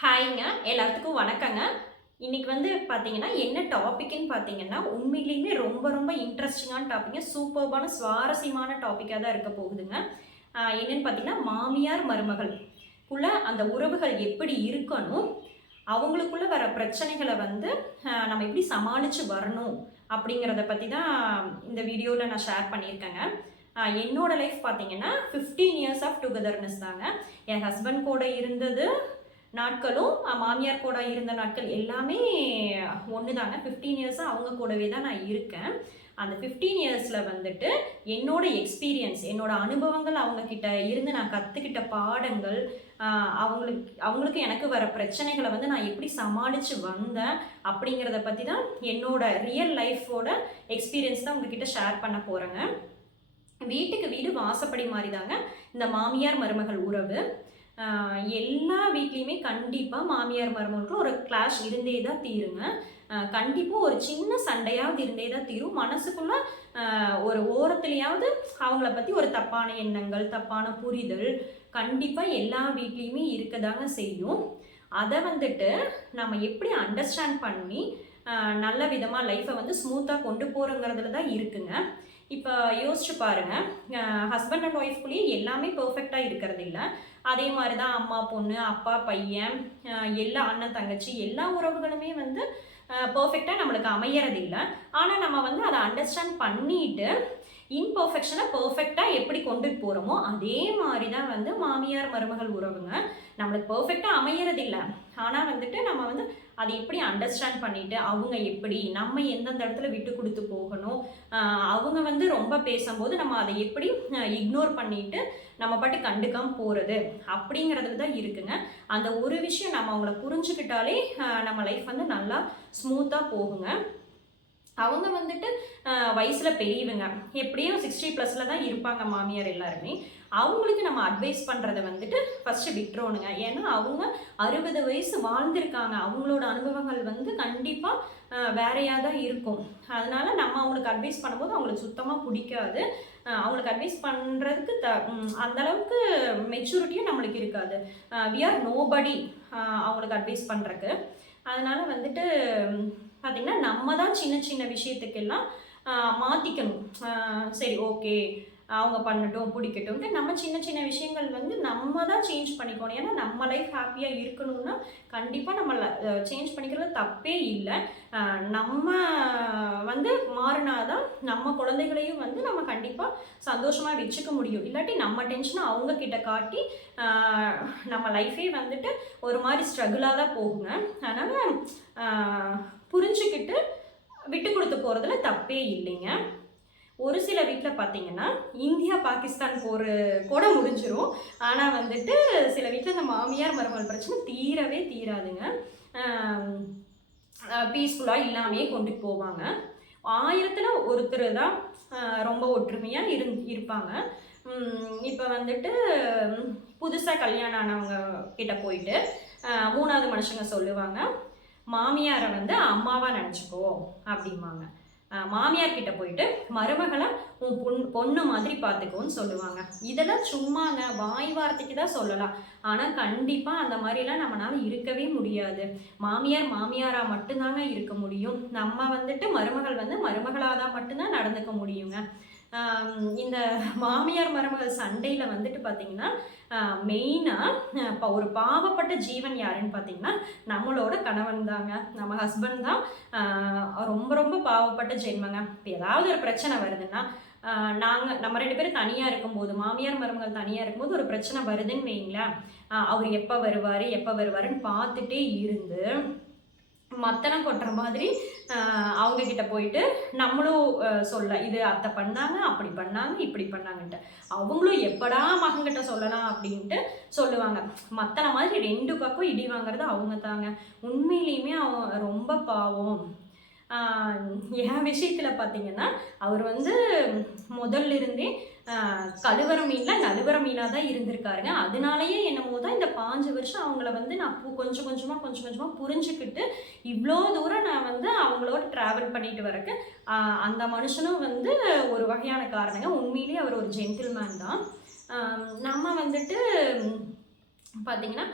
ஹாய்ங்க. எல்லாத்துக்கும் வணக்கங்க. இன்னைக்கு பார்த்தீங்கன்னா, என்ன டாபிக்ன்னு பார்த்தீங்கன்னா, உண்மையிலேயுமே ரொம்ப ரொம்ப இன்ட்ரஸ்டிங்கான டாபிக்ங்க. சூப்பர்பான சுவாரஸ்யமான டாபிக்கா தான் இருக்க போகுதுங்க. என்னன்னு பார்த்தீங்கன்னா, மாமியார், மருமகள் குள்ள அந்த உறவுகள் எப்படி இருக்கணும்? அவங்களுக்குள்ள வர பிரச்சனைகள நம்ம எப்படி சமாளிச்சு வரணும்? அப்படிங்கிறத பத்தி தான் இந்த வீடியோல நான் ஷேர் பண்ணியிருக்கேங்க. என்னோட லைஃப் பார்த்தீங்கன்னா, 15 இயர்ஸ் ஆஃப் டுகெதர்னஸ் தாங்க. என் ஹஸ்பண்ட் கூட இருந்தது நாட்களும், மாமியார் கூட இருந்த நாட்கள் எல்லாமே ஒண்ணுதாங்க. 15 இயர்ஸா அவங்க கூடவே தான் நான் இருக்கேன். அந்த 15 இயர்ஸ்ல என்னோட எக்ஸ்பீரியன்ஸ், என்னோட அனுபவங்கள், அவங்க கிட்ட இருந்து நான் கத்துக்கிட்ட பாடங்கள், அவங்களுக்கு எனக்கு வர பிரச்சனைகள நான் எப்படி சமாளிச்சு வந்தேன், அப்படிங்கிறத பத்தி தான் என்னோட ரியல் லைஃபோட எக்ஸ்பீரியன்ஸ் தான் உங்ககிட்ட ஷேர் பண்ண போறேங்க. வீட்டுக்கு வீடு வாசப்படி மாரி தாங்க இந்த மாமியார், மருமகள் உறவு. எல்லா வீட்லேயுமே கண்டிப்பாக மாமியார் மருமகளுக்கு ஒரு கிளாஷ் இருந்தே தான் தீருங்க. கண்டிப்பாக ஒரு சின்ன சண்டையாவது இருந்தே தான் தீரும். மனசுக்குள்ள ஒரு ஓரத்துலையாவது அவங்கள பற்றி ஒரு தப்பான எண்ணங்கள், தப்பான புரிதல் கண்டிப்பாக எல்லா வீட்லேயுமே இருக்கதாங்க செய்யும். அதை நம்ம எப்படி அண்டர்ஸ்டாண்ட் பண்ணி நல்ல விதமாக லைஃப்பை ஸ்மூத்தாக கொண்டு போகிறோங்கிறதுல தான் இருக்குங்க. இப்போ யோசிச்சு பாருங்க, ஹஸ்பண்ட் அண்ட் ஒய்ஃப்குள்ளேயே எல்லாமே பெர்ஃபெக்டாக இருக்கிறது இல்லை. அதே மாதிரி தான் அம்மா பொண்ணு, அப்பா பையன், எல்லா அண்ணன் தங்கச்சி எல்லா உறவுகளுமே பெர்ஃபெக்டாக நம்மளுக்கு அமையறது இல்லை. ஆனால் நம்ம அதை அண்டர்ஸ்டாண்ட் பண்ணிட்டு இன்பர்ஃபெக்ஷனை பெர்ஃபெக்டாக எப்படி கொண்டுட்டு போகிறோமோ அதே மாதிரி தான் மாமியார் மருமகள் உறவுங்க. நம்மளுக்கு பெர்ஃபெக்டாக அமையறது இல்லை. ஆனால் நம்ம அதை எப்படி அண்டர்ஸ்டாண்ட் பண்ணிட்டு அவங்க எப்படி, நம்ம எந்தெந்த இடத்துல விட்டு கொடுத்து போகணும், அவங்க ரொம்ப பேசும்போது நம்ம அதை எப்படி இக்னோர் பண்ணிட்டு நம்ம பாட்டு கண்டுக்காம போகிறது அப்படிங்கிறதுல தான் இருக்குங்க. அந்த ஒரு விஷயம் நம்ம அவங்கள புரிஞ்சுக்கிட்டாலே நம்ம லைஃப் நல்லா ஸ்மூத்தாக போகுங்க. அவங்க வயசில் பெரியவங்க, எப்படியும் 60+ தான் இருப்பாங்க மாமியார் எல்லாருமே. அவங்களுக்கு நம்ம அட்வைஸ் பண்ணுறதை ஃபஸ்ட்டு விட்டுறோணுங்க. ஏன்னா அவங்க 60 வயசு வாழ்ந்திருக்காங்க. அவங்களோட அனுபவங்கள் கண்டிப்பாக வேறையாக தான் இருக்கும். அதனால் நம்ம அவங்களுக்கு அட்வைஸ் பண்ணும்போது அவங்களுக்கு சுத்தமாக பிடிக்காது. அவங்களுக்கு அட்வைஸ் பண்ணுறதுக்கு அந்தளவுக்கு மெச்சூரிட்டியும் நம்மளுக்கு இருக்காது. வி ஆர் நோபடி அவங்களுக்கு அட்வைஸ் பண்ணுறக்கு. அதனால் பார்த்திங்கன்னா நம்ம தான் சின்ன சின்ன விஷயத்துக்கெல்லாம் மாற்றிக்கணும். சரி, ஓகே, அவங்க பண்ணட்டும், பிடிக்கட்டும்ட்டு நம்ம சின்ன சின்ன விஷயங்கள் நம்ம தான் சேஞ்ச் பண்ணிக்கணும். ஏன்னா நம்ம லைஃப் ஹாப்பியாக இருக்கணும்னா கண்டிப்பாக நம்ம சேஞ்ச் பண்ணிக்கிறது தப்பே இல்லை. நம்ம மாறினாதான் நம்ம குழந்தைகளையும் நம்ம கண்டிப்பாக சந்தோஷமாக வச்சுக்க முடியும். இல்லாட்டி நம்ம டென்ஷனை அவங்க கிட்ட காட்டி நம்ம லைஃபே ஒரு மாதிரி ஸ்ட்ரகிளாக தான் போகுங்க. அதனால் புரிஞ்சுக்கிட்டு விட்டு கொடுத்து போகிறதுல தப்பே இல்லைங்க. ஒரு சில வீட்டில் பார்த்தீங்கன்னா இந்தியா பாகிஸ்தான் போர் கூட முடிஞ்சிடும். ஆனால் சில வீட்டில் இந்த மாமியார் மருமகள் பிரச்சனை தீரவே தீராதுங்க. பீஸ்ஃபுல்லாக இல்லாமையே கொண்டுட்டு போவாங்க. 1000ல் ஒருத்தர் தான் ரொம்ப ஒற்றுமையாக இருப்பாங்க. இப்போ புதுசாக கல்யாணம் ஆனவங்க கிட்ட போயிட்டு 3வது மனுஷங்க சொல்லுவாங்க, மாமியாரை அம்மாவாக நினச்சிக்கோ அப்படிம்பாங்க. மாமியார் கிட்ட போயிட்டு மருமகளை உன் பொண்ணு மாதிரி பார்த்துக்கோன்னு சொல்லுவாங்க. இதெல்லாம் சும்மாங்க, வாய் வார்த்தைக்கு தான் சொல்லலாம். ஆனால் கண்டிப்பாக அந்த மாதிரிலாம் நம்மளால இருக்கவே முடியாது. மாமியார் மாமியாராக மட்டும்தாங்க இருக்க முடியும். நம்ம மருமகள் மருமகளாக தான் மட்டும்தான் நடந்துக்க முடியுங்க. இந்த மாமியார் மருமகள் சண்டையில் பார்த்தீங்கன்னா மெயினாக இப்போ ஒரு பாவப்பட்ட ஜீவன் யாருன்னு பார்த்தீங்கன்னா நம்மளோட கணவன் தாங்க. நம்ம ஹஸ்பண்ட் தான் ரொம்ப ரொம்ப பாவப்பட்ட ஜென்மங்க. இப்போ ஏதாவது ஒரு பிரச்சனை வருதுன்னா நம்ம 2 பேரும் தனியாக இருக்கும்போது, மாமியார் மருமகள் தனியாக இருக்கும்போது ஒரு பிரச்சனை வருதுன்னு வைங்களேன், அவர் எப்போ வருவாருன்னு பார்த்துட்டே இருந்து மத்தனம் கொட்டுற மாதிரி அவங்கக்கிட்ட போயிட்டு நம்மளும் சொல்ல, இது அத்தை பண்ணாங்க, அப்படி பண்ணாங்க, இப்படி பண்ணாங்கன்ட்டு அவங்களும் எப்படா மகன்கிட்ட சொல்லலாம் அப்படின்ட்டு சொல்லுவாங்க. மத்தன மாதிரி 2 பக்கம் இடி வாங்குறது அவங்க தாங்க. உண்மையிலையுமே அவன் ரொம்ப பாவம். என் விஷயத்தில் பார்த்தீங்கன்னா அவர் முதல்ல இருந்தே கழுவற மீனில் நழுவற மீனாக தான் இருந்திருக்காருங்க. அதனாலேயே என்னமோ தான் இந்த 5 வருஷம் அவங்கள நான் கொஞ்சம் கொஞ்சமாக புரிஞ்சுக்கிட்டு இவ்வளோ தூரம் நான் அவங்களோட ட்ராவல் பண்ணிட்டு வரக்கு அந்த மனுஷனும் ஒரு வகையான காரணங்க. உண்மையிலேயே அவர் ஒரு ஜென்டில்மேன் தான். நம்ம பார்த்தீங்கன்னா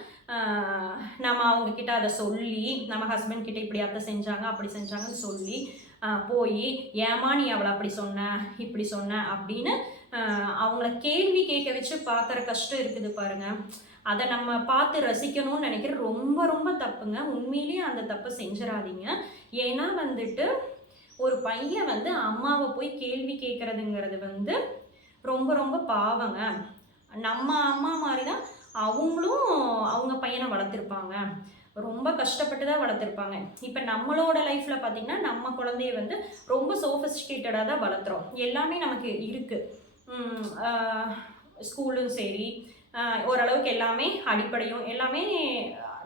நம்ம அவங்கக்கிட்ட அதை சொல்லி நம்ம ஹஸ்பண்ட் கிட்ட இப்படி அத்தை செஞ்சாங்க அப்படி செஞ்சாங்கன்னு சொல்லி போய் ஏமா நீ அவளை அப்படி சொன்ன இப்படி சொன்ன அப்படின்னு அவங்கள கேள்வி கேட்க வச்சு பார்க்குற கஷ்டம் இருக்குது பாருங்க. அதை நம்ம பார்த்து ரசிக்கணும்னு நினைக்கிற ரொம்ப ரொம்ப தப்புங்க. உண்மையிலேயே அந்த தப்பை செஞ்சிடாதீங்க. ஏன்னா வந்துட்டு ஒரு பையன் வந்து அம்மாவை போய் கேள்வி கேட்குறதுங்கிறது வந்து ரொம்ப ரொம்ப பாவங்க. நம்ம அம்மா மாதிரி தான் அவங்களும் அவங்க பையனை வளர்த்துருப்பாங்க, ரொம்ப கஷ்டப்பட்டு தான் வளர்த்துருப்பாங்க. இப்போ நம்மளோட லைஃப்பில் பார்த்திங்கன்னா நம்ம குழந்தைய வந்து ரொம்ப சோஃபிஸ்டிகேட்டடாக தான் வளர்த்துறோம். எல்லாமே நமக்கு இருக்குது. ஸ்கூலும் சரி, ஓரளவுக்கு எல்லாமே அடிப்படையும் எல்லாமே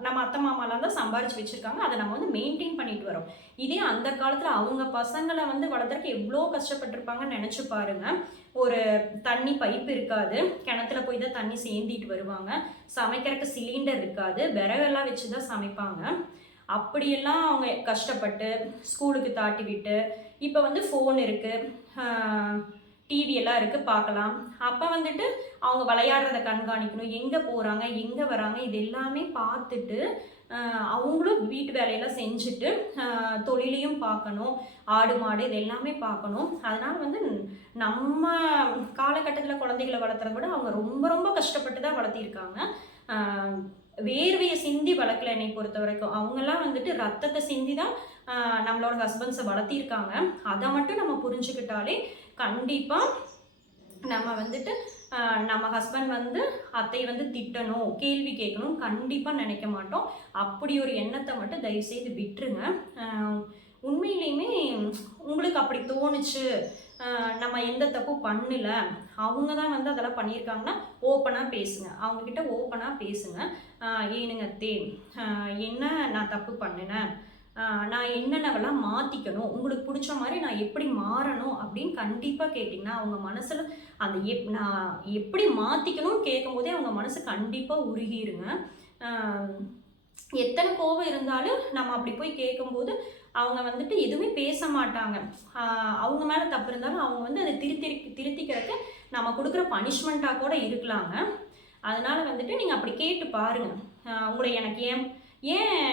நம்ம அத்தை மாமாலாம் தான் சம்பாரிச்சு வச்சுருக்காங்க. அதை நம்ம வந்து மெயின்டைன் பண்ணிட்டு வரோம். இதே அந்த காலத்தில் அவங்க பசங்களை வந்து வளர்த்துறதுக்கு எவ்வளோ கஷ்டப்பட்டிருப்பாங்கன்னு நினச்சி பாருங்கள். ஒரு தண்ணி பைப் இருக்காது, கிணத்துல போய் தான் தண்ணி சேர்ந்திட்டு வருவாங்க. சமைக்கிறதுக்கு சிலிண்டர் இருக்காது, விறகெல்லாம் வச்சு தான் சமைப்பாங்க. அப்படியெல்லாம் அவங்க கஷ்டப்பட்டு ஸ்கூலுக்கு தாட்டி விட்டு, இப்போ வந்து ஃபோன் இருக்குது, டிவி எல்லாம் இருக்குது, பார்க்கலாம். அப்போ வந்துட்டு அவங்க விளையாடுறத கண்காணிக்கணும், எங்கே போகிறாங்க எங்கே வராங்க இது எல்லாமே பார்த்துட்டு அவங்களும் வீட்டு வேலையெல்லாம் செஞ்சுட்டு தொழிலையும் பார்க்கணும், ஆடு மாடு இது எல்லாமே பார்க்கணும். அதனால் வந்து நம்ம காலகட்டத்தில் குழந்தைகளை வளர்த்துறத விட அவங்க ரொம்ப ரொம்ப கஷ்டப்பட்டு தான் வளர்த்திருக்காங்க. வேர்வையை சிந்தி வளர்க்கல. என்னை பொறுத்த வரைக்கும் அவங்கெல்லாம் வந்துட்டு ரத்தத்தை சிந்தி தான் நம்மளோட ஹஸ்பண்ட்ஸை வளர்த்திருக்காங்க. அதை மட்டும் நம்ம புரிஞ்சுக்கிட்டாலே கண்டிப்பாக நம்ம வந்துட்டு நம்ம ஹஸ்பண்ட் வந்து அத்தை வந்து திட்டணும், கேள்வி கேட்கணும் கண்டிப்பாக நினைக்க மாட்டோம். அப்படி ஒரு எண்ணத்தை மட்டும் தயவுசெய்து விட்டுருங்க. உண்மையிலையுமே உங்களுக்கு அப்படி தோணுச்சு, நம்ம எந்த தப்பும் பண்ணல, அவங்க தான் வந்து அதெல்லாம் பண்ணியிருக்காங்கன்னா ஓப்பனாக பேசுங்க. அவங்கக்கிட்ட ஓப்பனாக பேசுங்க. ஏனுங்க அத்தே, என்ன நான் தப்பு பண்ணினேன், நான் என்னென்னவெல்லாம் மாற்றிக்கணும், உங்களுக்கு பிடிச்ச மாதிரி நான் எப்படி மாறணும் அப்படின்னு கண்டிப்பாக கேட்டிங்கன்னா அவங்க மனசில் அந்த நான் எப்படி மாற்றிக்கணும்னு கேட்கும்போதே அவங்க மனசு கண்டிப்பாக உருகிருங்க. எத்தனை கோபம் இருந்தாலும் நம்ம அப்படி போய் கேட்கும்போது அவங்க வந்துட்டு எதுவுமே பேச மாட்டாங்க. அவங்க மேலே தப்பு இருந்தாலும் அவங்க வந்து அதை திருத்திக்கிறதுக்கு நம்ம கொடுக்குற பனிஷ்மெண்ட்டாக கூட இருக்கலாங்க. அதனால் வந்துட்டு நீங்கள் அப்படி கேட்டு பாருங்கள். உங்களை எனக்கு ஏன்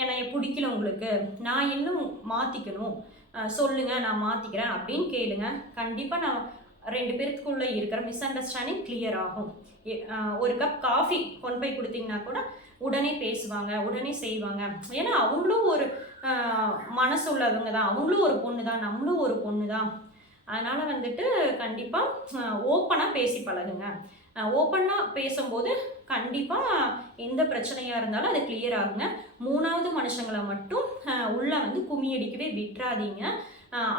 என்னை பிடிக்கல உங்களுக்கு, நான் இன்னும் மாற்றிக்கணும் சொல்லுங்கள், நான் மாற்றிக்கிறேன் அப்படின்னு கேளுங்க. கண்டிப்பாக நான் 2 பேருக்குள்ளே இருக்கிற மிஸ் அண்டர்ஸ்டாண்டிங் கிளியர் ஆகும். ஒரு கப் காஃபி கொண்டு போய் கொடுத்தீங்கன்னா கூட உடனே பேசுவாங்க, உடனே செய்வாங்க. ஏன்னா அவங்களும் ஒரு மனசு உள்ளவங்க தான், அவங்களும் ஒரு பொண்ணு தான், நம்மளும் ஒரு பொண்ணு தான். அதனால் வந்துட்டு கண்டிப்பாக ஓப்பனாக பேசி பழகுங்க. ஓப்பனாக பேசும்போது கண்டிப்பாக எந்த பிரச்சனையாக இருந்தாலும் அது கிளியர் ஆகுங்க. 3வது மனுஷங்களை மட்டும் உள்ளே வந்து குமியடிக்கவே விட்டுறாதீங்க.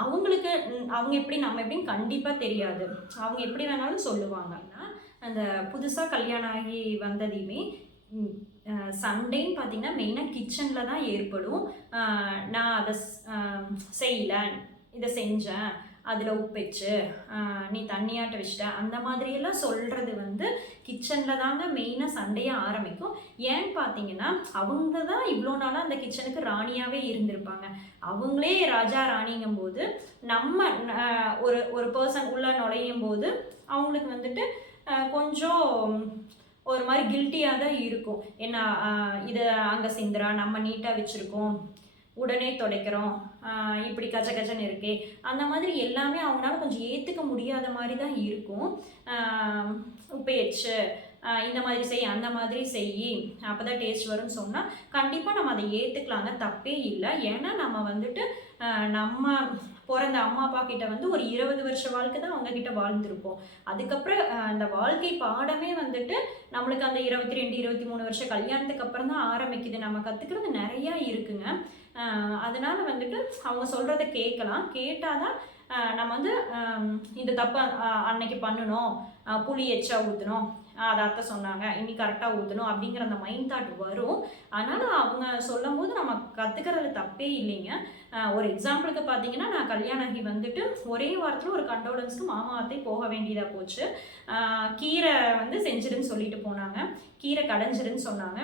அவங்களுக்கு அவங்க எப்படி நம்ம எப்படின்னு கண்டிப்பாக தெரியாது, அவங்க எப்படி வேணாலும் சொல்லுவாங்கன்னா. அந்த புதுசாக கல்யாணம் ஆகி வந்ததையுமே சண்டேன்னு பார்த்தீங்கன்னா மெயினாக கிச்சனில் தான் ஏற்படும். நான் அதை செய்யலை, இதை செஞ்சேன், அதில் உப்பெச்சு, நீ தண்ணியாட்ட வச்சிட்ட, அந்த மாதிரியெல்லாம் சொல்கிறது வந்து கிச்சனில் தாங்க மெயினாக சண்டையை ஆரம்பிக்கும். ஏன்னு பார்த்தீங்கன்னா அவங்க தான் இவ்வளோ நாளாக அந்த கிச்சனுக்கு ராணியாகவே இருந்திருப்பாங்க. அவங்களே ராஜா ராணிங்கும் போது நம்ம ஒரு பர்சன் உள்ளே நுழையும் போது அவங்களுக்கு வந்துட்டு கொஞ்சம் ஒரு மாதிரி கில்ட்டியாக தான் இருக்கும். என்ன இதை அங்கே சிந்துரா, நம்ம நீட்டாக வச்சுருக்கோம், உடனே துடைக்கிறோம், இப்படி கச்ச கச்சன்னு இருக்கே, அந்த மாதிரி எல்லாமே அவங்களால கொஞ்சம் ஏற்றுக்க முடியாத மாதிரி தான் இருக்கும். உப்பேச்சு, இந்த மாதிரி செய், அந்த மாதிரி செய், அப்போ தான் டேஸ்ட் வரும்னு சொன்னால் கண்டிப்பாக நம்ம அதை ஏற்றுக்கலாங்க, தப்பே இல்லை. ஏன்னா நம்ம வந்துட்டு நம்ம பிறந்த அம்மா அப்பா கிட்ட வந்து ஒரு 20 வருஷ வாழ்க்கை தான் அவங்கக்கிட்ட வாழ்ந்துருப்போம். அதுக்கப்புறம் அந்த வாழ்க்கை பாடமே வந்துட்டு நம்மளுக்கு அந்த 22 23 வருஷம் கல்யாணத்துக்கு அப்புறம் தான் ஆரம்பிக்குது. நம்ம கற்றுக்கிறது நிறையா இருக்குங்க. அதனால் வந்துட்டு அவங்க சொல்கிறத கேட்கலாம். கேட்டால் தான் நம்ம வந்து இந்த தப்பை அன்னைக்கு பண்ணணும், புளி எச்சா ஊற்றணும், அதை அத்தை சொன்னாங்க, இன்னி கரெக்டாக ஊற்றணும் அப்படிங்கிற அந்த மைண்ட் தாட் வரும். அதனால் அவங்க சொல்லும் போது நம்ம கற்றுக்கிறது தப்பே இல்லைங்க. ஒரு எக்ஸாம்பிளுக்கு பார்த்தீங்கன்னா நான் கல்யாணம் ஆகி வந்துட்டு ஒரே வாரத்தில் ஒரு கண்டோலன்ஸ்க்கு மாமா அத்தை போக வேண்டியதாக போச்சு. கீரை வந்து செஞ்சிருன்னு சொல்லிட்டு போனாங்க, கீரை கடைஞ்சிருன்னு சொன்னாங்க.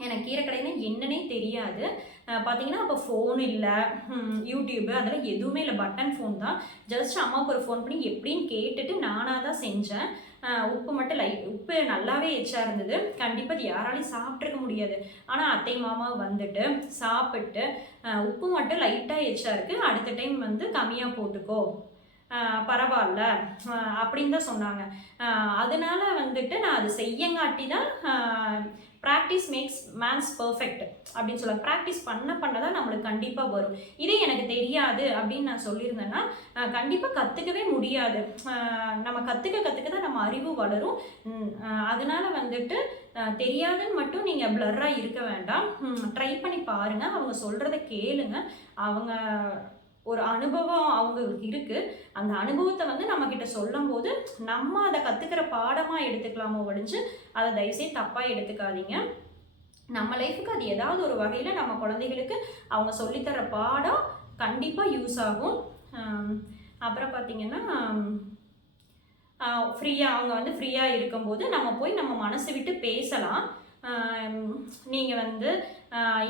எனக்கு கீரை கடைன்னா என்னன்னே தெரியாது. பார்த்தீங்கன்னா அப்போ ஃபோன் இல்லை, யூடியூப்பு அதெல்லாம் எதுவுமே இல்லை, பட்டன் ஃபோன் தான். ஜஸ்ட் அம்மாவுக்கு ஒரு ஃபோன் பண்ணி எப்படின்னு கேட்டுட்டு நானாக தான் செஞ்சேன். உப்பு மட்டும் உப்பு நல்லாவே எச்சா இருந்தது. கண்டிப்பாக அது யாராலையும் சாப்பிட்ருக்க முடியாது. ஆனால் அத்தை மாமா வந்துட்டு சாப்பிட்டு உப்பு மட்டும் லைட்டாக எச்சா இருக்குது, அடுத்த டைம் வந்து கம்மியாக போட்டுக்கோ, பரவாயில்ல அப்படின்னு தான் சொன்னாங்க. அதனால வந்துட்டு நான் அது செய்யங்காட்டி தான் ப்ராக்டிஸ் மேக்ஸ் மேன்ஸ் பர்ஃபெக்ட் அப்படின்னு சொல்லுவாங்க. ப்ராக்டிஸ் பண்ண தான் நம்மளுக்கு கண்டிப்பாக வரும். இதே எனக்கு தெரியாது அப்படின்னு நான் சொல்லியிருந்தேன்னா கண்டிப்பாக கற்றுக்கவே முடியாது. நம்ம கற்றுக்க தான் நம்ம அறிவு வளரும். அதனால வந்துட்டு தெரியாதுன்னு மட்டும் நீங்கள் ப்ளர்ராக இருக்க வேண்டாம். ட்ரை பண்ணி பாருங்கள், அவங்க சொல்கிறத கேளுங்க. அவங்க ஒரு அனுபவம் அவங்களுக்கு இருக்குது. அந்த அனுபவத்தை வந்து நம்மக்கிட்ட சொல்லும் போது நம்ம அதை கற்றுக்கிற பாடமாக எடுத்துக்கலாமோ ஒழிஞ்சு அதை தயவுசெய்து தப்பாக எடுத்துக்காதீங்க. நம்ம லைஃபுக்கு அது ஏதாவது ஒரு வகையில் நம்ம குழந்தைகளுக்கு அவங்க சொல்லித்தர பாடம் கண்டிப்பாக யூஸ் ஆகும். அப்புறம் பார்த்திங்கன்னா அவங்க வந்து ஃப்ரீயாக இருக்கும்போது நம்ம போய் நம்ம மனசு விட்டு பேசலாம். நீங்கள் வந்து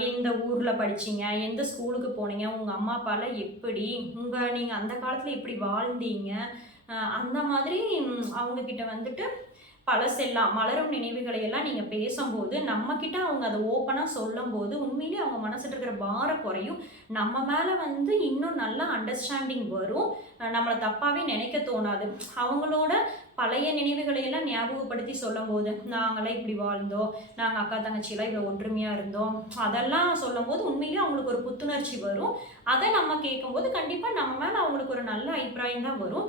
எந்த ஊரில் படிச்சீங்க, எந்த ஸ்கூலுக்கு போனீங்க, உங்கள் அம்மா அப்பாலாம் எப்படி, நீங்கள் அந்த காலத்தில் எப்படி வாழ்ந்தீங்க, அந்த மாதிரி அவங்கக்கிட்ட வந்துட்டு பழசெல்லாம் மலரும் நினைவுகளை எல்லாம் நீங்கள் பேசும்போது நம்மக்கிட்ட அவங்க அதை ஓப்பனாக சொல்லும்போது உண்மையிலே அவங்க மனசில் இருக்கிற பாரம் குறையும். நம்ம மேலே வந்து இன்னும் நல்லா அண்டர்ஸ்டாண்டிங் வரும். நம்மளை தப்பாகவே நினைக்க தோணாது. அவங்களோட பழைய நினைவுகளை எல்லாம் ஞாபகப்படுத்தி சொல்லும் போது நாங்களாம் இப்படி வாழ்ந்தோம், நாங்கள் அக்கா தங்கச்சியெல்லாம் இவ்வளோ ஒற்றுமையாக இருந்தோம், அதெல்லாம் சொல்லும் போது உண்மையிலேயே அவங்களுக்கு ஒரு புத்துணர்ச்சி வரும். அதை நம்ம கேட்கும்போது கண்டிப்பாக நம்ம மேலே அவங்களுக்கு ஒரு நல்ல அபிப்பிராயம் தான் வரும்.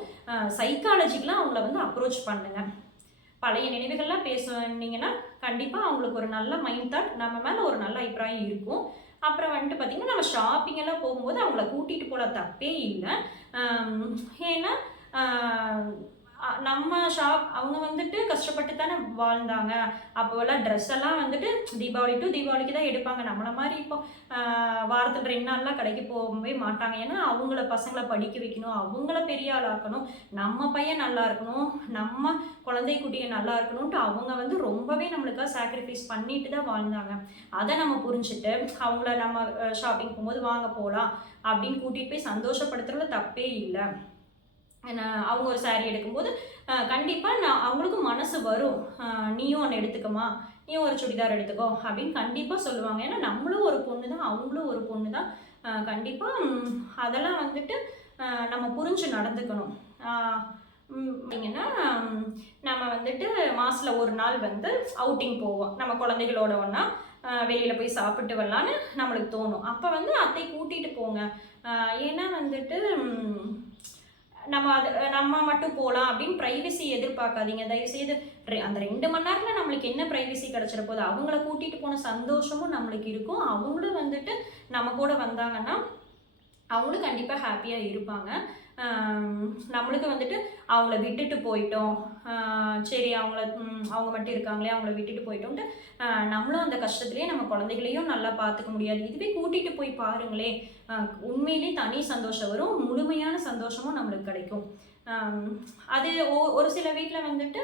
சைக்காலஜிக்கெலாம் அவங்கள வந்து அப்ரோச் பண்ணுங்க. பழைய நினைவுகள்லாம் பேசுனீங்கன்னா கண்டிப்பாக அவங்களுக்கு ஒரு நல்ல மைண்ட் தாட் நம்ம மேலே ஒரு நல்ல அபிப்பிராயம் இருக்கும். அப்புறம் வந்துட்டு பார்த்திங்கன்னா நம்ம ஷாப்பிங்கெல்லாம் போகும்போது அவங்கள கூட்டிகிட்டு போல தப்பே இல்லை. ஏன்னா நம்ம அவங்க வந்துட்டு கஷ்டப்பட்டு தானே வாழ்ந்தாங்க. அப்போல்லாம் ட்ரெஸ் எல்லாம் வந்துட்டு தீபாவளி டு தீபாவளிக்கு தான் எடுப்பாங்க. நம்மளை மாதிரி இப்போ வாரத்தில் 2 நாள்லாம் கடைக்கு போகவே மாட்டாங்க. ஏன்னா அவங்கள பசங்களை படிக்க வைக்கணும், அவங்கள பெரிய ஆளாக்கணும், நம்ம பையன் நல்லா இருக்கணும், நம்ம குழந்தை குட்டியை நல்லா இருக்கணும்ன்ட்டு அவங்க வந்து ரொம்பவே நம்மளுக்காக சாக்ரிஃபைஸ் பண்ணிட்டு தான் வாழ்ந்தாங்க. அதை நம்ம புரிஞ்சுட்டு அவங்கள நம்ம ஷாப்பிங் போகும்போது வாங்க போகலாம் அப்படின்னு கூட்டிகிட்டு போய் சந்தோஷப்படுத்துறதுல தப்பே இல்லை. அவங்க ஒரு சாரீ எடுக்கும்போது கண்டிப்பாக அவங்களுக்கும் மனசு வரும், நீயும் ஒன்று எடுத்துக்கமா, நீயும் ஒரு சுடிதார் எடுத்துக்கோ அப்படின்னு கண்டிப்பாக சொல்லுவாங்க. ஏன்னா நம்மளும் ஒரு பொண்ணு தான், அவங்களும் ஒரு பொண்ணு தான். கண்டிப்பாக அதெல்லாம் வந்துட்டு நம்ம புரிஞ்சு நடந்துக்கணும். பார்த்தீங்கன்னா நம்ம வந்துட்டு மாதத்தில் ஒரு நாள் வந்து அவுட்டிங் போவோம். நம்ம குழந்தைகளோட ஒன்றா வெளியில் போய் சாப்பிட்டு வரலான்னு நம்மளுக்கு தோணும். அப்போ வந்து அத்தை கூட்டிகிட்டு போங்க. ஏன்னா வந்துட்டு நம்ம மட்டும் போகலாம் அப்படின்னு ப்ரைவசி எதிர்பார்க்காதீங்க. தயவுசெய்து அந்த 2 மணி நேரத்தில் நம்மளுக்கு என்ன ப்ரைவசி கிடச்சிட போகுது. அவங்கள கூட்டிகிட்டு போன சந்தோஷமும் நம்மளுக்கு இருக்கும். அவங்களும் வந்துட்டு நம்ம கூட வந்தாங்கன்னா அவங்களும் கண்டிப்பாக ஹாப்பியாக இருப்பாங்க. நம்மளுக்கு வந்துட்டு அவங்கள விட்டுட்டு போயிட்டோம், சரி அவங்க மட்டும் இருக்காங்களே அவங்கள விட்டுட்டு போயிட்டோம்ட்டு நம்மளும் அந்த கஷ்டத்துலேயே நம்ம குழந்தைகளையும் நல்லா பார்த்துக்க முடியாது. இதுவே கூட்டிகிட்டு போய் பாருங்களே, உண்மையிலே தனி சந்தோஷம் வரும், முழுமையான சந்தோஷமும் நம்மளுக்கு கிடைக்கும். அது ஒரு சில வீட்டில் வந்துட்டு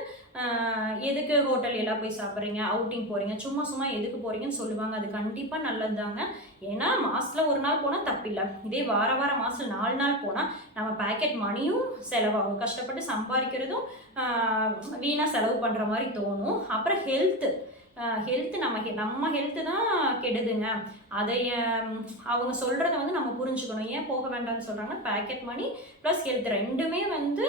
எதுக்கு ஹோட்டல் எல்லாம் போய் சாப்பிட்றீங்க, அவுட்டிங் போகிறீங்க, சும்மா எதுக்கு போகிறீங்கன்னு சொல்லுவாங்க. அது கண்டிப்பாக நல்லது தாங்க. ஏன்னா மாதத்தில் ஒரு நாள் போனால் தப்பில்லை. இதே வாரம் மாதத்தில் 4 நாள் போனால் நம்ம பேக்கெட் மணியும் செலவாகும், கஷ்டப்பட்டு சம்பாதிக்கிறதும் வீணாக செலவு பண்ணுற மாதிரி தோணும். அப்புறம் ஹெல்த்து நம்ம ஹெல்த்து தான் கெடுதுங்க. அதை அவங்க சொல்கிறத வந்து நம்ம புரிஞ்சுக்கணும். ஏன் போக வேண்டாம்னு சொல்கிறாங்கன்னா பேக்கெட் மணி ப்ளஸ் ஹெல்த் ரெண்டுமே வந்து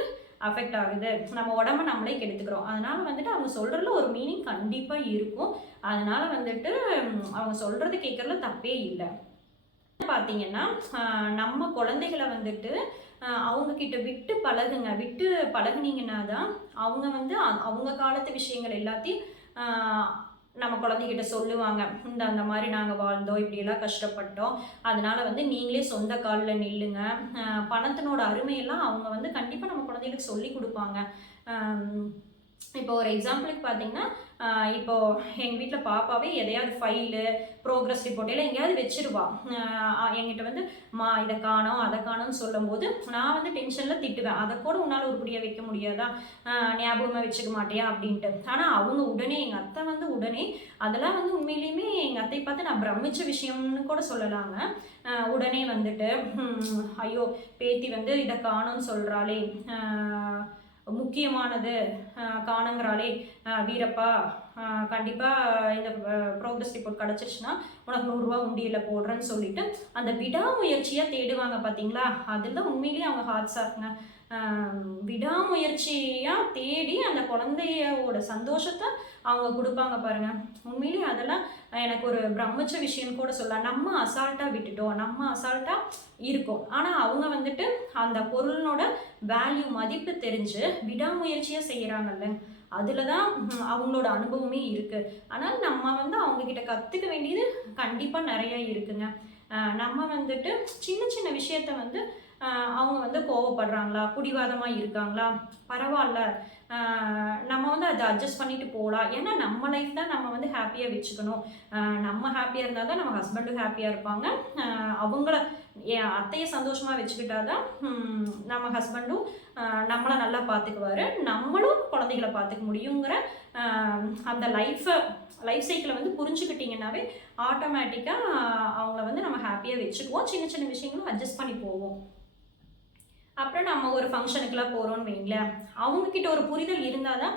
அஃபெக்ட் ஆகுது, நம்ம உடம்ப நம்மளே கெடுத்துக்கிறோம். அதனால் வந்துட்டு அவங்க சொல்கிறதுல ஒரு மீனிங் கண்டிப்பாக இருக்கும். அதனால் வந்துட்டு அவங்க சொல்கிறது கேட்குறதுல தப்பே இல்லை. பார்த்தீங்கன்னா நம்ம குழந்தைகளை வந்துட்டு அவங்கக்கிட்ட விட்டு பழகுனீங்கன்னா தான் அவங்க வந்து அவங்க காலத்து விஷயங்கள் எல்லாத்தையும் நம்ம குழந்தைகிட்ட சொல்லுவாங்க. அந்த மாதிரி நாங்கள் வாழ்ந்தோம், இப்படியெல்லாம் கஷ்டப்பட்டோம், அதனால வந்து நீங்களே சொந்த காலில் நில்லுங்க. பணத்தினோட அருமையெல்லாம் அவங்க வந்து கண்டிப்பாக நம்ம குழந்தைகளுக்கு சொல்லி கொடுப்பாங்க. இப்போ ஒரு எக்ஸாம்பிளுக்கு பார்த்தீங்கன்னா, இப்போது எங்கள் வீட்டில் பாப்பாவே எதையாவது ஃபைலு ப்ரோக்ரஸ் ரிப்போர்ட் எல்லாம் எங்கேயாவது வச்சிருவா. என்கிட்ட வந்து இதை காணோம் அதை காணோம்னு சொல்லும்போது நான் வந்து டென்ஷனில் திட்டுவேன். அதை கூட உன்னால் உருப்படியாக வைக்க முடியாதா, ஞாபகமாக வச்சுக்க மாட்டியா அப்படின்ட்டு. ஆனால் அவங்க உடனே எங்கள் அத்தை வந்து உடனே அதெல்லாம் வந்து உண்மையிலேயுமே எங்கள் அத்தை பார்த்து நான் பிரமிச்ச விஷயம்னு கூட சொல்லலாங்க. உடனே வந்துட்டு ஐயோ பேத்தி வந்து இதை காணோன்னு சொல்கிறாளே, முக்கியமானது. காணுங்கிறாளே வீரப்பா, கண்டிப்பாக இந்த ப்ரோக்ரஸ் ரிப்போர்ட் கிடச்சிருச்சுன்னா உனக்கு 100 ரூபா உண்டியலில் போடுறேன்னு சொல்லிட்டு அந்த விடாமுயற்சியாக தேடுவாங்க பார்த்தீங்களா, அதில் தான் உண்மையிலேயே அவங்க ஹார்ட்ஸ் ஆஃப்ங்க. விடாமுயற்சியாக தேடி அந்த குழந்தையோட சந்தோஷத்தை அவங்க கொடுப்பாங்க பாருங்க. உண்மையிலேயே அதெல்லாம் எனக்கு ஒரு பிரமிச்ச விஷயம் கூட சொல்லலாம். நம்ம அசால்ட்டாக விட்டுட்டோம், நம்ம அசால்ட்டாக இருக்கோம். ஆனால் அவங்க வந்துட்டு அந்த பொருளினோட வேல்யூ மதிப்பு தெரிஞ்சு விடாமுயற்சியாக செய்கிறாங்கல்ல, அதில் தான் அவங்களோட அனுபவமே இருக்குது. ஆனால் நம்ம வந்து அவங்கக்கிட்ட கற்றுக்க வேண்டியது கண்டிப்பாக நிறையா இருக்குங்க. நம்ம வந்துட்டு சின்ன சின்ன விஷயத்த வந்து அவங்க வந்து கோவப்படுறாங்களா, பிடிவாதமாக இருக்காங்களா, பரவாயில்ல, நம்ம வந்து அதை அட்ஜஸ்ட் பண்ணிட்டு போகலாம். ஏன்னா நம்ம லைஃப் தான் நம்ம வந்து ஹாப்பியாக வச்சுக்கணும். நம்ம ஹாப்பியாக இருந்தால் தான் நம்ம ஹஸ்பண்டும் ஹாப்பியாக இருப்பாங்க. அவங்கள என் அத்தையை சந்தோஷமாக வச்சுக்கிட்டா தான் நம்ம ஹஸ்பண்டும் நம்மளை நல்லா பார்த்துக்குவார், நம்மளும் குழந்தைகளை பார்த்துக்க முடியுங்கிற அந்த லைஃப் சைக்கிளை வந்து புரிஞ்சுக்கிட்டிங்கன்னாவே ஆட்டோமேட்டிக்காக அவங்கள வந்து நம்ம ஹாப்பியாக வச்சுக்குவோம். சின்ன சின்ன விஷயங்களும் அட்ஜஸ்ட் பண்ணி போவோம். அப்புறம் நம்ம ஒரு ஃபங்க்ஷனுக்குலாம் போகிறோன்னு வைங்களேன், அவங்கக்கிட்ட ஒரு புரிதல் இருந்தால் தான்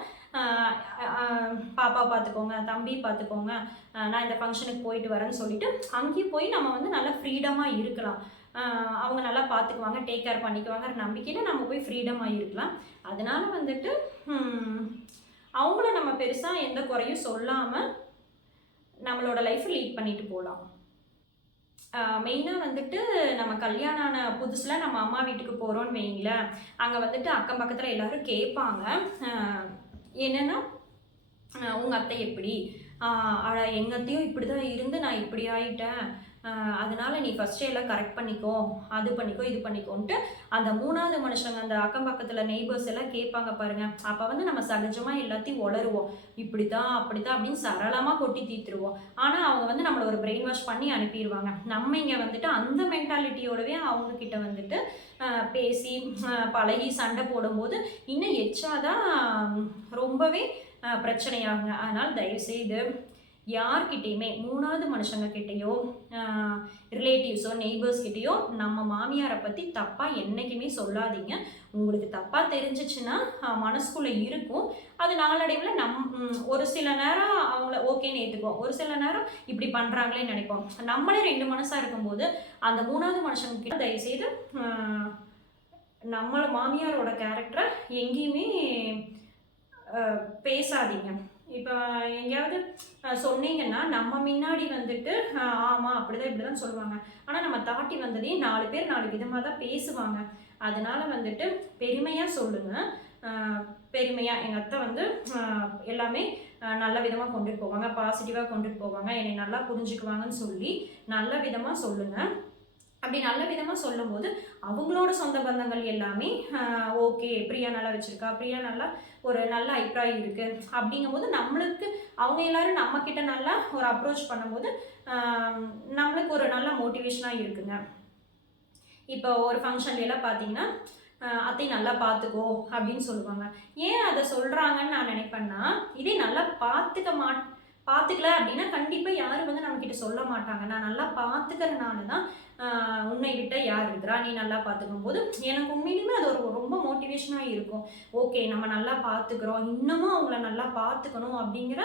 பாப்பா பார்த்துக்கோங்க, தம்பி பார்த்துக்கோங்க, நான் இந்த ஃபங்க்ஷனுக்கு போயிட்டு வரேன்னு சொல்லிட்டு அங்கேயும் போய் நம்ம வந்து நல்லா ஃப்ரீடமாக இருக்கலாம். அவங்க நல்லா பார்த்துக்குவாங்க, டேக் கேர் பண்ணிக்குவாங்கிற நம்பிக்கையில் நம்ம போய் ஃப்ரீடமாக இருக்கலாம். அதனால வந்துட்டு அவங்கள நம்ம பெருசாக எந்த குறையும் சொல்லாமல் நம்மளோட லைஃப்பை லீட் பண்ணிட்டு போகலாம். மெயினாக வந்துட்டு நம்ம கல்யாணம் ஆன புதுசில் நம்ம அம்மா வீட்டுக்கு போகிறோன்னு வைங்களேன், அங்கே வந்துட்டு அக்கம் பக்கத்தில் எல்லோரும் கேட்பாங்க, என்னென்னா உங்கள் அத்தை எப்படி, எங்கள் அத்தையும் இப்படி தான் இருந்து நான் இப்படி ஆகிட்டேன், அதனால நீ ஃபஸ்ட்டே எல்லாம் கரெக்ட் பண்ணிக்கோ, அது பண்ணிக்கோ, இது பண்ணிக்கோன்ட்டு அந்த 3வது மனுஷங்க, அந்த அக்கம் பக்கத்தில் நெய்பர்ஸ் எல்லாம் கேட்பாங்க பாருங்க. அப்போ வந்து நம்ம சகஜமாக எல்லாத்தையும் உளருவோம், இப்படி தான் அப்படி தான் அப்படின்னு சரளமாக கொட்டி தீர்த்துருவோம். ஆனால் அவங்க வந்து நம்மளை ஒரு பிரெயின் வாஷ் பண்ணி அனுப்பிடுவாங்க. நம்ம இங்கே வந்துட்டு அந்த மென்டாலிட்டியோடவே அவங்கக்கிட்ட வந்துட்டு பேசி பழகி சண்டை போடும்போது இன்னும் எச்சாதான் ரொம்பவே பிரச்சனையாகுங்க. அதனால் தயவுசெய்து யார்கிட்டையுமே 3வது மனுஷங்க கிட்டேயோ ரிலேட்டிவ்ஸோ நெய்பர்ஸ் கிட்டேயோ நம்ம மாமியாரை பற்றி தப்பாக என்றைக்குமே சொல்லாதீங்க. உங்களுக்கு தப்பாக தெரிஞ்சிச்சுன்னா மனசுக்குள்ளே இருக்கும், அது நாளடைவில் ஒரு சில நேரம் அவங்கள ஓகேன்னு ஏற்றுக்குவோம், ஒரு சில நேரம் இப்படி பண்ணுறாங்களேன்னு நினைப்போம். நம்மளே 2 மனசாக இருக்கும்போது அந்த 3வது மனுஷங்கிட்ட தயவுசெய்து நம்ம மாமியாரோட கேரக்டரை எங்கேயுமே பேசாதீங்க. இப்போ எங்கேயாவது சொன்னீங்கன்னா நம்ம முன்னாடி வந்துட்டு ஆமாம் அப்படிதான் இப்படி தான் சொல்லுவாங்க, ஆனால் நம்ம தாட்டி வந்ததே 4 பேர் 4 விதமாக தான் பேசுவாங்க. அதனால வந்துட்டு பெருமையாக சொல்லுங்கள். பெருமையாக எங்கள் அத்தை வந்து எல்லாமே நல்ல விதமாக கொண்டுட்டு போவாங்க, பாசிட்டிவாக கொண்டுட்டு போவாங்க, என்னை நல்லா புரிஞ்சுக்குவாங்கன்னு சொல்லி நல்ல விதமாக சொல்லுங்கள். அப்படி நல்ல விதமாக சொல்லும் போது அவங்களோட சொந்த பந்தங்கள் எல்லாமே ஓகே, பிரியா நல்லா வச்சுருக்கா, பிரியா நல்லா ஒரு நல்ல அபிப்பிராயம் இருக்குது அப்படிங்கும்போது நம்மளுக்கு அவங்க எல்லோரும் நம்மக்கிட்ட நல்லா ஒரு அப்ரோச் பண்ணும்போது நம்மளுக்கு ஒரு நல்ல மோட்டிவேஷனாக இருக்குங்க. இப்போ ஒரு ஃபங்க்ஷன்லாம் பார்த்தீங்கன்னா அத்தை நல்லா பார்த்துக்கோ அப்படின்னு சொல்லுவாங்க. ஏன் அதை சொல்கிறாங்கன்னு நான் நினைப்பேன்னா, இதே நல்லா பார்த்துக்கல அப்படின்னா கண்டிப்பாக யாரும் வந்து நம்மக்கிட்ட சொல்ல மாட்டாங்க. நான் நல்லா பார்த்துக்கிறனால தான் உன்னை விட்ட யார் இருக்கிறா, நீ நல்லா பார்த்துக்கும் போது எனக்கு உண்மையிலுமே அது ஒரு ரொம்ப மோட்டிவேஷனாக இருக்கும். ஓகே, நம்ம நல்லா பார்த்துக்கிறோம், இன்னமும் அவங்கள நல்லா பார்த்துக்கணும் அப்படிங்கிற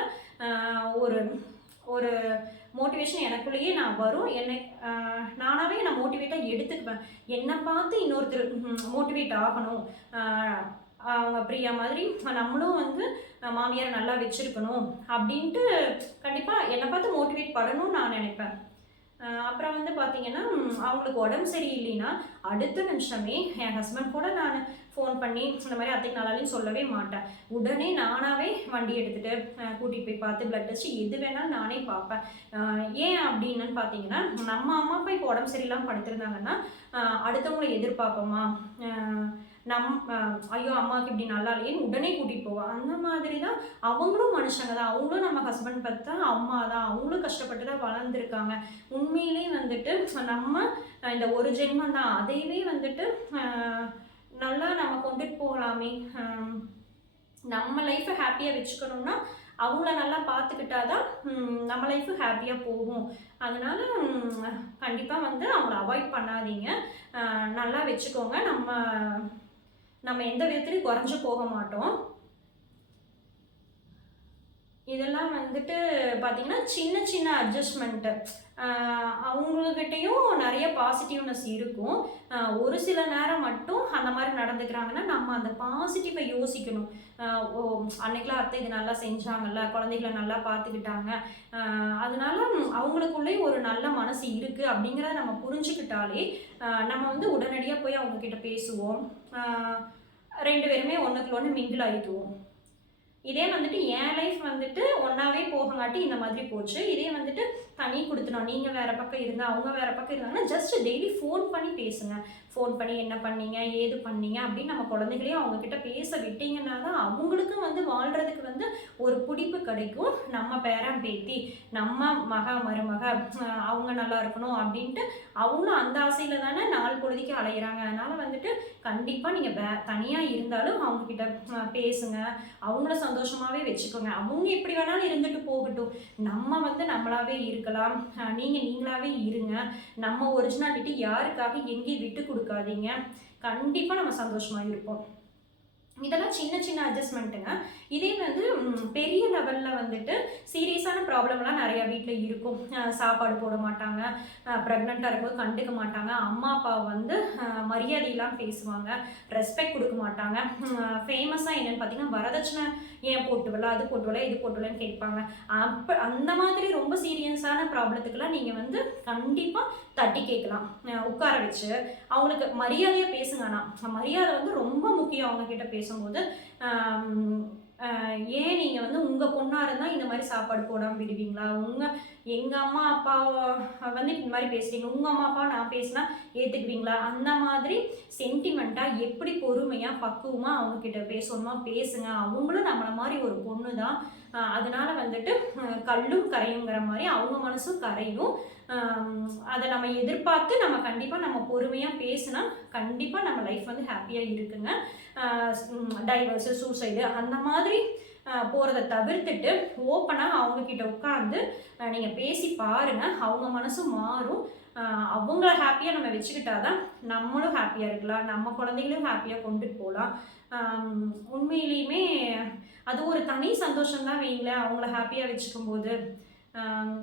ஒரு ஒரு மோட்டிவேஷன் எனக்குள்ளேயே நான் வரும். நானாகவே நான் மோட்டிவேட்டாக எடுத்துக்குவேன். என்னை பார்த்து இன்னொருத்தர் மோட்டிவேட் ஆகணும், அவங்க பிரியா மாதிரி நம்மளும் வந்து மாமியாரை நல்லா வச்சுருக்கணும் அப்படின்ட்டு கண்டிப்பாக என்னை பார்த்து மோட்டிவேட் பண்ணணும்னு நான் நினைப்பேன். அப்புறம் வந்து பார்த்தீங்கன்னா அவங்களுக்கு உடம்பு சரியில்லைன்னா அடுத்த நிமிஷமே என் ஹஸ்பண்ட் கூட நான் ஃபோன் பண்ணி இந்த மாதிரி அத்தைக்கு நல்லாலையும் சொல்லவே மாட்டேன். உடனே நானாகவே வண்டி எடுத்துகிட்டு கூட்டிகிட்டு போய் பார்த்து பிளட் டெஸ்ட் எது வேணாலும் நானே பார்ப்பேன். ஏன் அப்படின்னு பார்த்தீங்கன்னா, நம்ம அம்மா அப்பா இப்போ உடம்பு சரியில்லாமல் படுத்திருந்தாங்கன்னா அடுத்தவங்களை எதிர்பார்ப்போமா, ஐயோ அம்மாவுக்கு இப்படி நல்லா இல்லையேன்னு உடனே கூட்டிகிட்டு போவோம். அந்த மாதிரி தான் அவங்களும் மனுஷங்க தான், அவங்களும் நம்ம ஹஸ்பண்ட் பார்த்தா அம்மா தான், அவங்களும் கஷ்டப்பட்டு தான் வளர்ந்துருக்காங்க. உண்மையிலே வந்துட்டு நம்ம இந்த ஒரு ஜென்மம் தான், அதையவே வந்துட்டு நல்லா நம்ம கொண்டுட்டு போகலாமே. நம்ம லைஃப்பை ஹாப்பியாக வச்சுக்கணும்னா அவங்கள நல்லா பார்த்துக்கிட்டாதான் நம்ம லைஃபு ஹாப்பியாக போகும். அதனால் கண்டிப்பாக வந்து அவங்கள அவாய்ட் பண்ணாதீங்க, நல்லா வச்சுக்கோங்க. நம்ம எந்த விதத்துலையும் குறைஞ்சு போக மாட்டோம். இதெல்லாம் வந்துட்டு பார்த்தீங்கன்னா, சின்ன சின்ன அட்ஜஸ்ட்மெண்ட்டு. அவங்ககிட்டயும் நிறைய பாசிட்டிவ்னஸ் இருக்கும். ஒரு சில நேரம் மட்டும் அந்த மாரி நடந்துக்கிறாங்கன்னா, நம்ம அந்த பாசிட்டிவ யோசிக்கணும். ஓ! அன்னைக்கெல்லாம் அத்தை இது நல்லா செஞ்சாங்கல்ல, குழந்தைகள நல்லா பார்த்துக்கிட்டாங்க. அதனால அவங்களுக்குள்ளேயும் ஒரு நல்ல மனசு இருக்கு அப்படிங்கிறத நம்ம புரிஞ்சுக்கிட்டாலே, நம்ம வந்து உடனடியா போய் அவங்க கிட்ட பேசுவோம். 2 பேருமே ஒண்ணுக்குள்ள ஒண்ணு மிங்கிள் ஆயிக்குவோம். இதே வந்துட்டு என் லைஃப் வந்துட்டு ஒன்னாவே போகங்காட்டி இந்த மாதிரி போச்சு. இதே வந்துட்டு தனி குடுத்தனம். நீங்க வேற பக்கம் இருந்தா, அவங்க வேற பக்கம் இருந்தாங்கன்னா, ஜஸ்ட் டெய்லி ஃபோன் பண்ணி பேசுங்க. ஃபோன் பண்ணி என்ன பண்ணீங்க? ஏது பண்ணீங்க? அப்படின்னு நம்ம குழந்தைகளையும் அவங்க கிட்ட பேச விட்டீங்கன்னா தான், அவங்களுக்கும் வந்து வாழ்றதுக்கு வந்து ஒரு பிடிப்பு கிடைக்கும். நம்ம பேரன், பேத்தி, நம்ம மக, மருமக அவங்க நல்லா இருக்கணும் அப்படின்ட்டு அவங்களும் அந்த ஆசையில தானே நாள் பொழுதுக்கு அலையிறாங்க. அதனால வந்துட்டு கண்டிப்பா நீங்க தனியா இருந்தாலும் அவங்க கிட்ட பேசுங்க. அவங்கள சந்தோஷமாவே வச்சுக்கோங்க. அவங்க எப்படி வேணாலும் இருந்துட்டு போகட்டும். நம்ம வந்து நம்மளாவே இருக்கலாம். நீங்க நீங்களாவே இருங்க. நம்ம ஒரிஜினாலிட்டி யாருக்காக எங்கேயும் விட்டு கொடுக்காதீங்க. கண்டிப்பா நம்ம சந்தோஷமா இருப்போம். இதெல்லாம் சின்ன சின்ன அட்ஜஸ்ட்மெண்ட்டுங்க. இதே வந்து பெரிய லெவலில் வந்துட்டு சீரியஸான ப்ராப்ளம்லாம் நிறையா வீட்டில் இருக்கும். சாப்பாடு போட மாட்டாங்க, ப்ரெக்னெண்ட்டாக இருக்கும்போது கண்டுக்க மாட்டாங்க, அம்மா அப்பா வந்து மரியாதையெல்லாம் பேசுவாங்க, ரெஸ்பெக்ட் கொடுக்க மாட்டாங்க. ஃபேமஸாக என்னென்னு பார்த்தீங்கன்னா, வரதட்சணை ஏன் போட்டுவல, அது போட்டுவல, இது போட்டுவலன்னு கேட்பாங்க. அந்த மாதிரி ரொம்ப சீரியஸான ப்ராப்ளத்துக்கெல்லாம் நீங்கள் வந்து கண்டிப்பாக தட்டி கேட்கலாம். உட்கார வச்சு அவங்களுக்கு மரியாதையாக பேசுங்க. ஆனால் மரியாதை வந்து ரொம்ப முக்கியம். அவங்க கிட்ட பேசும்போது ஏன் நீங்கள் வந்து உங்கள் பொண்ணாக இருந்தால் இந்த மாதிரி சாப்பாடு போடாமல் விடுவீங்களா? எங்கள் அம்மா அப்பா வந்து இந்த மாதிரி பேசுகிறீங்க, உங்கள் அம்மா அப்பா நான் பேசினா ஏற்றுக்குவீங்களா? அந்த மாதிரி சென்டிமெண்ட்டாக எப்படி பொறுமையாக பக்குவமாக அவங்கக்கிட்ட பேசணுமா பேசுங்க. அவங்களும் நம்மளை மாதிரி ஒரு பொண்ணு தான். அதனால வந்துட்டு கல்லும் கரையுங்கிற மாதிரி அவங்க மனசும் கரையும். அதை நம்ம எதிர்பார்த்து நம்ம கண்டிப்பாக நம்ம பொறுமையாக பேசினா கண்டிப்பாக நம்ம லைஃப் வந்து ஹாப்பியாக இருக்குங்க. டைவர்ஸு, சூசைடு அந்த மாதிரி போகிறத தவிர்த்துட்டு ஓப்பனாக அவங்கக்கிட்ட உட்காந்து நீங்கள் பேசி பாருங்கள். அவங்க மனசும் மாறும். அவங்கள ஹாப்பியாக நம்ம வச்சுக்கிட்டாதான் நம்மளும் ஹாப்பியாக இருக்கலாம், நம்ம குழந்தைகளும் ஹாப்பியாக கொண்டுட்டு போகலாம். உண்மையிலையுமே அது ஒரு தனி சந்தோஷம்தான் வைங்களேன், அவங்கள ஹாப்பியாக வச்சுக்கும் போது.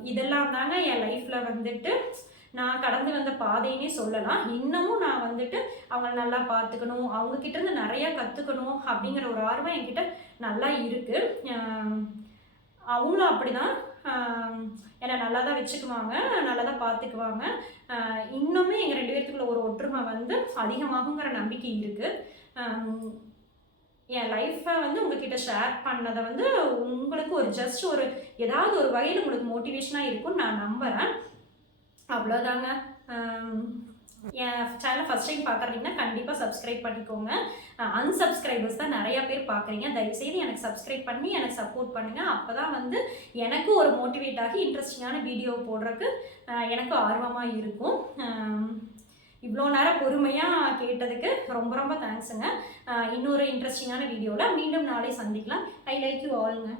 இதெல்லாம் தாங்க என் லைஃப்பில் வந்துட்டு நான் கடந்து வந்த பாதைன்னே சொல்லலாம். இன்னமும் நான் வந்துட்டு அவங்கள நல்லா பார்த்துக்கணும், அவங்கக்கிட்ட இருந்து நிறையா கற்றுக்கணும் அப்படிங்கிற ஒரு ஆர்வம் என்கிட்ட நல்லா இருக்குது. அவங்களும் அப்படி தான் என்னை நல்லா தான் வச்சுக்குவாங்க, நல்லா தான் பார்த்துக்குவாங்க. இன்னுமே எங்கள் 2 பேர்த்துக்குள்ள ஒரு ஒற்றுமை வந்து அதிகமாகுங்கிற நம்பிக்கை இருக்குது. என் லைஃப்பை வந்து உங்ககிட்ட ஷேர் பண்ணதை வந்து உங்களுக்கு ஒரு ஜஸ்ட் ஒரு ஏதாவது ஒரு வகையில் உங்களுக்கு மோட்டிவேஷனாக இருக்கும்னு நான் நம்புகிறேன். அவ்வளோதாங்க. என் சேனலை ஃபஸ்ட் டைம் பார்க்குறீங்கன்னா கண்டிப்பாக சப்ஸ்கிரைப் பண்ணிக்கோங்க. அன்சப்ஸ்கிரைபர்ஸ் தான் நிறையா பேர் பார்க்குறீங்க. தயவுசெய்து எனக்கு சப்ஸ்கிரைப் பண்ணி எனக்கு சப்போர்ட் பண்ணுங்கள். அப்போ தான் வந்து எனக்கும் ஒரு மோட்டிவேட் ஆகி இன்ட்ரெஸ்டிங்கான வீடியோ போடுறதுக்கு எனக்கு ஆர்வமாக இருக்கும். இவ்வளோ நேரம் பொறுமையாக கேட்டதுக்கு ரொம்ப ரொம்ப தேங்க்ஸுங்க. இன்னொரு இன்ட்ரெஸ்டிங்கான வீடியோவில் மீண்டும் நாளை சந்திக்கலாம். I like you ஆல்ங்க.